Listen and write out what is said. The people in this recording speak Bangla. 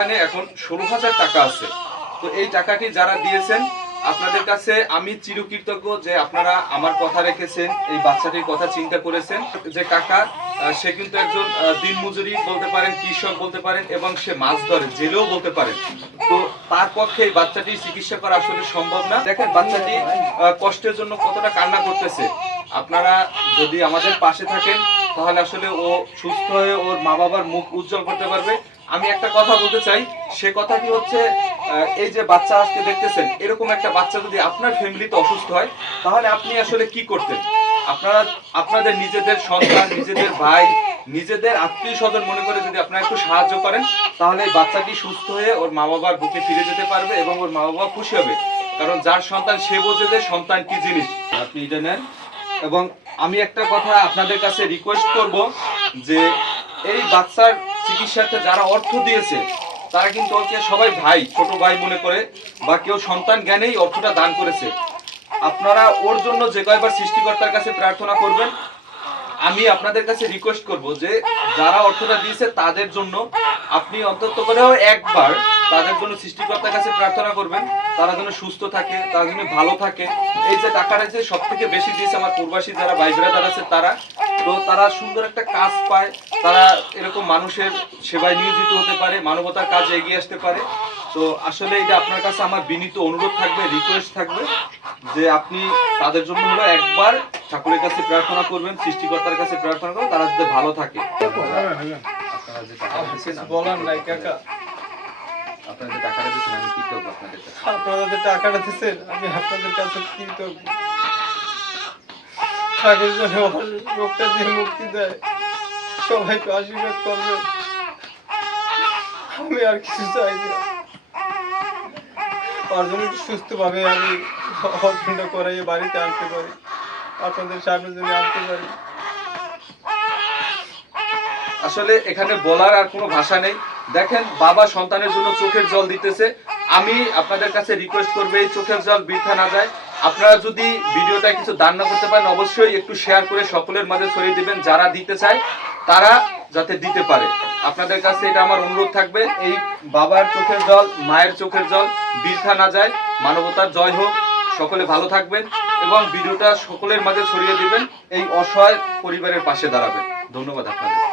এখানে এখন 16,000 টাকা আছে। তো এই টাকাটি যারা দিয়েছেন আপনাদের কাছে আমি চিরকৃতজ্ঞ যে আপনারা আমার কথা রেখেছেন, এই বাচ্চাটির কথা চিন্তা করেছেন। যে কাকা সে কিন্তু একজন দিনমজুরি বলতে পারেন, কৃষক বলতে পারেন, এবং সে মাছ ধরে, জেলেও বলতে পারেন। তো তার পক্ষে এই বাচ্চাটির চিকিৎসা করা আসলে সম্ভব না। দেখেন বাচ্চাটি কষ্টের জন্য কতটা কান্না করতেছে। আপনারা যদি আমাদের পাশে থাকেন তাহলে আসলে ও সুস্থ হয়ে ওর মা বাবার মুখ উজ্জ্বল করতে পারবে। আমি একটা কথা বলতে চাই, সে কথাটি হচ্ছে এই যে বাচ্চা আজকে দেখতেছেন, এরকম একটা বাচ্চা যদি আপনার ফ্যামিলিতে অসুস্থ হয় তাহলে আপনি আসলে কি করতেন? আপনারা আপনাদের নিজেদের সন্তান, নিজেদের ভাই, নিজেদের আত্মীয় স্বজন মনে করে যদি আপনারা একটু সাহায্য করেন তাহলে এই বাচ্চাটি সুস্থ হয়ে ওর মা বাবার বুকে ফিরে যেতে পারবে এবং ওর মা বাবা খুশি হবে। কারণ যার সন্তান সে বোঝে যে সন্তান কি জিনিস। আপনি এটা নেন। এবং আমি একটা কথা আপনাদের কাছে রিকোয়েস্ট করব যে এই বাচ্চার চিকিৎসাতে যারা অর্থ দিয়েছে তারা কিন্তু ওকে সবাই ভাই, ছোট ভাই মনে করে, বা কেউ সন্তান জ্ঞানেই অর্থটা দান করেছে। আপনারা ওর জন্য যে কয়বার সৃষ্টিকর্তার কাছে প্রার্থনা করবেন, আমি আপনাদের কাছে রিকোয়েস্ট করব যে যারা অর্থটা দিয়েছে তাদের জন্য আপনি অন্তত করেও একবার তাদের জন্য সৃষ্টিকর্তার কাছে প্রার্থনা করবেন, তারা যেন সুস্থ থাকে, তারা যেন ভালো থাকে। এই যে টাকাটা যে সব থেকে বেশি দিয়েছে আমার প্রবাসী যারা ভাই ব্রাদার আছে তারা, তো তারা সুন্দর একটা কাজ পায়, তারা এরকম মানুষের সেবায় নিয়োজিত হতে পারে, মানবতার কাজে এগিয়ে আসতে পারে। তো আসলে এটা আপনার কাছে আমার বিনীত অনুরোধ থাকবে, রিকোয়েস্ট থাকবে যে আপনি তাদের জন্য হলো একবার ঠাকুরের কাছে প্রার্থনা করবেন, সৃষ্টিকর্তার কাছে প্রার্থনা করবেন, তারা যাতে ভালো থাকে। আপনারা যে টাকা দিয়েছেন বলার নাই কাকা, আপনারা যে টাকাটা দিয়েছেন আমি কৃতজ্ঞ আপনাদের কাছে। আপনারা যে টাকাটা দিচ্ছেন আমি আপনাদের কাছে কৃতজ্ঞ। ঠাকুর যেন আমার রোগটা দিয়ে মুক্তি দেয়, সবাইকে আশীর্বাদ করবে, আমি আর কিছু চাই না। আর জন্য সুস্থভাবে আমি অর্জনটা করাই বাড়িতে আনতে পারি, আপনাদের সামনে জন্য আনতে পারি। আসলে এখানে বলার আর কোনো ভাষা নেই। দেখেন বাবা সন্তানের জন্য চোখের জল দিতেছে। আমি আপনাদের কাছে রিকোয়েস্ট করবো এই চোখের জল বৃথা না যায়। আপনারা যদি ভিডিওটা কিছু দান না করতে পারেন অবশ্যই একটু শেয়ার করে সকলের মাঝে ছড়িয়ে দিবেন, যারা দিতে চায় তারা যাতে দিতে পারে। আপনাদের কাছে এটা আমার অনুরোধ থাকবে, এই বাবার চোখের জল, মায়ের চোখের জল বৃথা না যায়। মানবতার জয় হোক, সকলে ভালো থাকবেন এবং ভিডিওটা সকলের মাঝে ছড়িয়ে দিবেন, এই অসহায় পরিবারের পাশে দাঁড়াবেন। ধন্যবাদ আপনাদের।